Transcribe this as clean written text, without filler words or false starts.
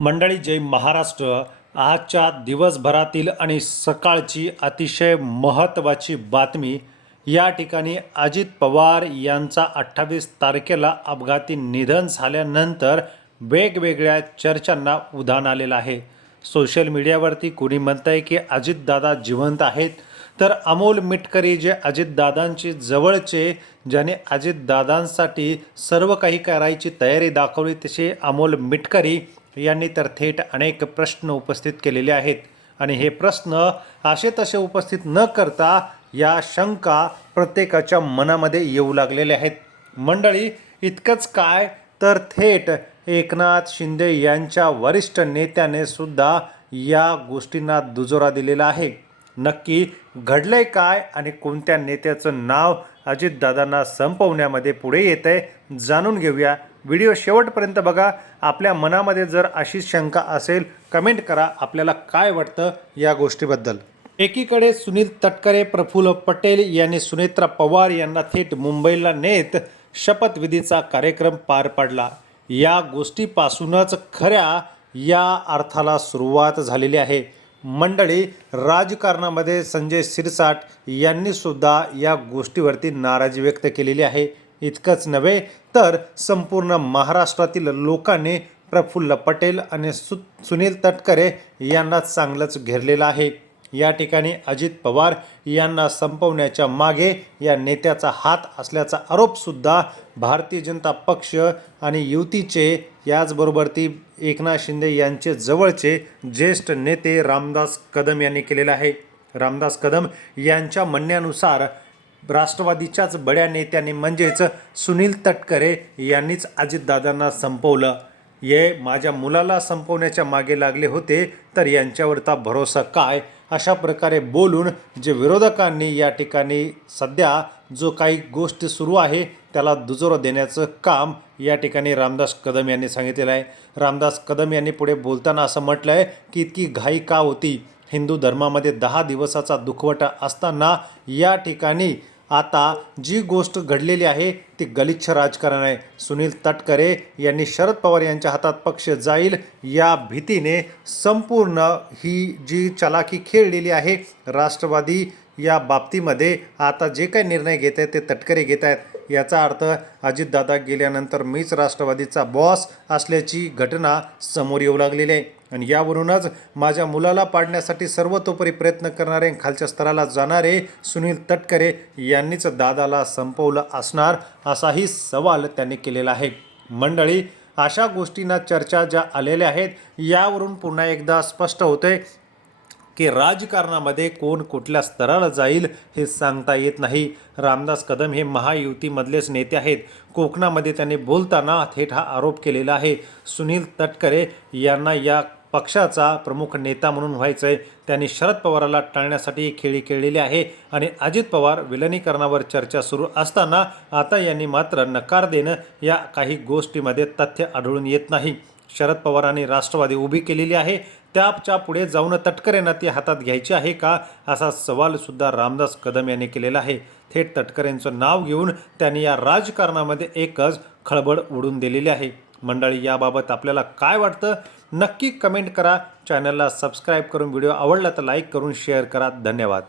मंडळी जय महाराष्ट्र. आजच्या दिवसभरातील आणि सकाळची अतिशय महत्त्वाची बातमी. या ठिकाणी अजित पवार यांचा 28 तारखेला अपघाती निधन झाल्यानंतर वेगवेगळ्या चर्चांना उधाण आलेलं आहे. सोशल मीडियावरती कोणी म्हणतंय की अजितदादा जिवंत आहेत, तर अमोल मिटकरी जे अजितदादांचे जवळचे, ज्याने अजितदादांसाठी सर्व काही करायची तयारी दाखवली, तसे अमोल मिटकरी यांनी तर थेट अनेक प्रश्न उपस्थित केलेले आहेत. आणि हे प्रश्न असे तसे उपस्थित न करता या शंका प्रत्येकाच्या मनामध्ये येऊ लागलेल्या आहेत. मंडळी इतकंच काय, तर थेट एकनाथ शिंदे यांच्या वरिष्ठ नेत्याने सुद्धा या गोष्टींना दुजोरा दिलेला आहे. नक्की घडलंय काय आणि कोणत्या नेत्याचं नाव अजितदादांना संपवण्यामध्ये पुढे येतंय, जाणून घेऊया. व्हिडिओ शेवटपर्यंत बघा. आपल्या मनामध्ये जर अशी शंका असेल, कमेंट करा आपल्याला काय वाटतं या गोष्टीबद्दल. एकीकडे सुनील तटकरे, प्रफुल्ल पटेल यांनी सुनेत्रा पवार यांना थेट मुंबईला नेत शपथविधीचा कार्यक्रम पार पडला. या गोष्टीपासूनच खऱ्या या अर्थाला सुरुवात झालेली आहे. मंडळी राजकारणामध्ये संजय शिरसाट यांनी सुद्धा या गोष्टीवरती नाराजी व्यक्त केलेली आहे. इतकंच नव्हे तर संपूर्ण महाराष्ट्रातील लोकांनी प्रफुल्ल पटेल आणि सुनील तटकरे यांना चांगलंच घेरलेलं आहे. या ठिकाणी अजित पवार यांना संपवण्याच्या मागे या नेत्याचा हात असल्याचा आरोपसुद्धा भारतीय जनता पक्ष आणि युतीचे, याचबरोबर ती एकनाथ शिंदे यांचे जवळचे ज्येष्ठ नेते रामदास कदम यांनी केलेला आहे. रामदास कदम यांच्या म्हणण्यानुसार राष्ट्रवादीच्याच बड्या नेत्यांनी म्हणजेच सुनील तटकरे यांनीच अजितदादांना संपवलं. ये माझ्या मुलाला संपवण्याच्या मागे लागले होते, तर यांच्यावरचा भरोसा काय, अशा प्रकारे बोलून जे विरोधकांनी या ठिकाणी सध्या जो काही गोष्ट सुरू आहे त्याला दुजोरा देण्याचं काम या ठिकाणी रामदास कदम यांनी सांगितलेलं आहे. रामदास कदम यांनी पुढे बोलताना असं म्हटलं आहे की इतकी घाई का होती. हिंदू धर्मामध्ये 10 दिवसाचा दुखवटा असताना या ठिकाणी आता जी गोष्ट घडलेली आहे ती गलिच्छ राजकारण आहे. सुनील तटकरे यांनी शरद पवार यांच्या हातात पक्ष जाईल या भीतीने संपूर्ण ही जी चलाखी खेळलेली आहे. राष्ट्रवादी या बाबतीमध्ये आता जे काही निर्णय घेत आहेत ते तटकरे घेत आहेत. याचा अर्थ अजितदादा गेल्यानंतर मीच राष्ट्रवादीचा बॉस असल्याची घटना समोर येऊ लागलेली आहे. आणि यावरूनच माझ्या मुलाला पाडण्यासाठी सर्वतोपरी प्रयत्न करणारे, खालच्या स्तराला जाणारे सुनील तटकरे यांनीच दादाला संपवलं असणार, असाही सवाल त्यांनी केलेला आहे. मंडळी अशा गोष्टींना चर्चा ज्या आलेल्या आहेत यावरून पुन्हा एकदा स्पष्ट होते की राजकारणामध्ये कोण कुठल्या स्तराला जाईल हे सांगता येत नाही. रामदास कदम हे महायुतीमधलेच नेते आहेत. कोकणामध्ये त्यांनी बोलताना थेट हा आरोप केलेला आहे. सुनील तटकरे यांना या पक्षाचा प्रमुख नेता म्हणून व्हायचं आहे. त्यांनी शरद पवाराला टाळण्यासाठी ही खेळी खेळलेली आहे. आणि अजित पवार विलनीकरणावर चर्चा सुरू असताना आता यांनी मात्र नकार देणं या काही गोष्टीमध्ये तथ्य आढळून येत नाही. शरद पवारांनी राष्ट्रवादी उभी केलेली आहे, त्याच्या पुढे जाऊन तटकरेंना ती हातात घ्यायची आहे का, असा सवालसुद्धा रामदास कदम यांनी केलेला आहे. थेट तटकरेंचं नाव घेऊन त्यांनी या राजकारणामध्ये एकच खळबळ उडून दिलेली आहे. मंडळी याबाबत आपल्याला काय वाटतं नक्की कमेंट करा. चॅनलला सबस्क्राईब करून व्हिडिओ आवडला तर लाईक करून शेअर करा. धन्यवाद.